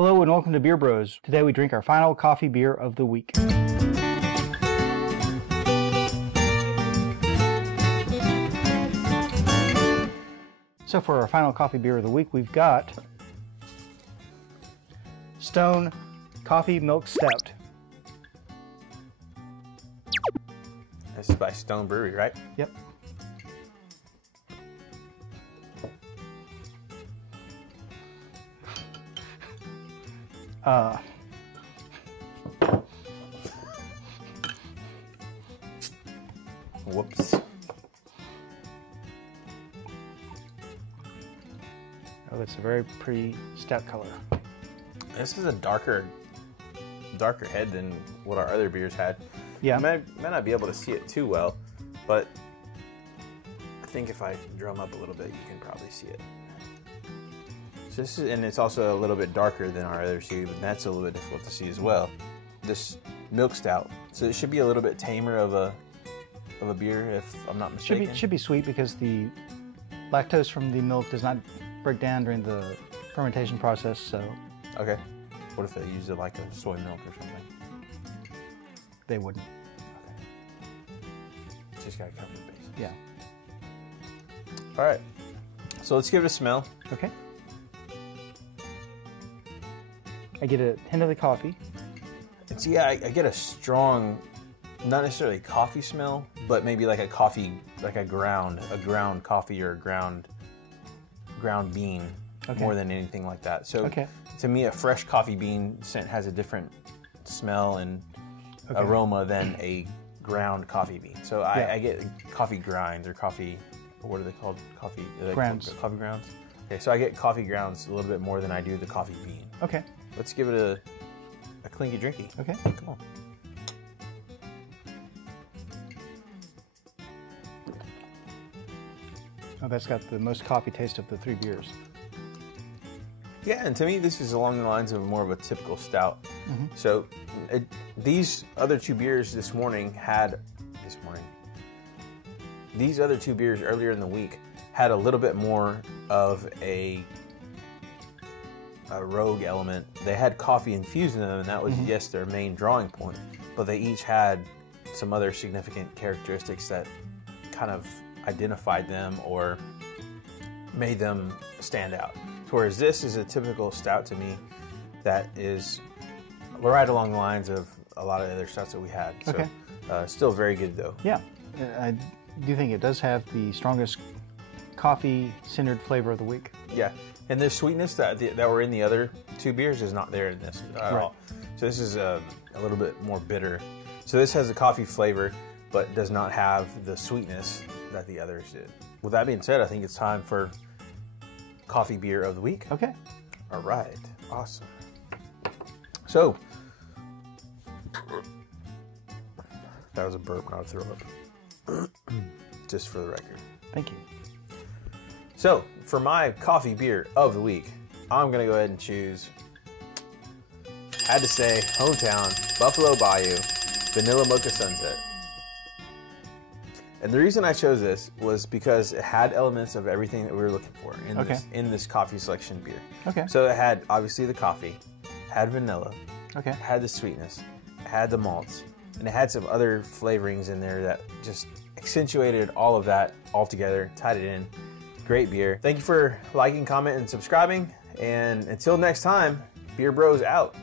Hello and welcome to Beer Bros. Today we drink our final coffee beer of the week. So for our final coffee beer of the week, we've got Stone Coffee Milk Stout. This is by Stone Brewery, right? Yep. Whoops. Oh, it's a very pretty stout color. This is a darker head than what our other beers had. Yeah. You might not be able to see it too well, but I think if I drum up a little bit, you can probably see it. So this is, and it's also a little bit darker than our other two, and that's a little bit difficult to see as well. This milk stout, so it should be a little bit tamer of a beer, if I'm not mistaken. Should be sweet because the lactose from the milk does not break down during the fermentation process. So. Okay. What if they use it like a soy milk or something? They wouldn't. Okay. Just gotta cover the base. Yeah. All right. So let's give it a smell. Okay. I get a hint of the coffee. I get a strong, not necessarily coffee smell, but maybe like a coffee, like a ground coffee or a ground bean, okay, more than anything like that. So okay, to me, a fresh coffee bean scent has a different smell and aroma than a ground coffee bean. So I get coffee grinds or coffee, what are they called? Coffee grounds. Coffee grounds. Okay, so I get coffee grounds a little bit more than I do the coffee bean. Okay. Let's give it a clinky drinky. Okay. Come on. Oh, that's got the most coffee taste of the three beers. Yeah, and to me, this is along the lines of more of a typical stout. Mm-hmm. So these other two beers these other two beers earlier in the week had a little bit more of a rogue element. They had coffee infused in them, and that was, yes, their main drawing point, but they each had some other significant characteristics that kind of identified them or made them stand out. Whereas this is a typical stout to me that is right along the lines of a lot of other stouts that we had. So, okay. Still very good though. Yeah, I do think it does have the strongest coffee-centered flavor of the week. Yeah, and the sweetness that were in the other two beers is not there in this at all. So this is a little bit more bitter. So this has a coffee flavor, but does not have the sweetness that the others did. With that being said, I think it's time for coffee beer of the week. Okay. All right. Awesome. So, that was a burp, not a throw up. Just for the record. Thank you. So, for my coffee beer of the week, I'm going to go ahead and choose, had to say, hometown, Buffalo Bayou, Vanilla Mocha Sunset. And the reason I chose this was because it had elements of everything that we were looking for in this coffee selection beer. Okay. So it had, obviously, the coffee, had vanilla, okay, had the sweetness, had the malts, and it had some other flavorings in there that just accentuated all of that all together, tied it in. Great beer. Thank you for liking, commenting, and subscribing. And until next time, Beer Bros out.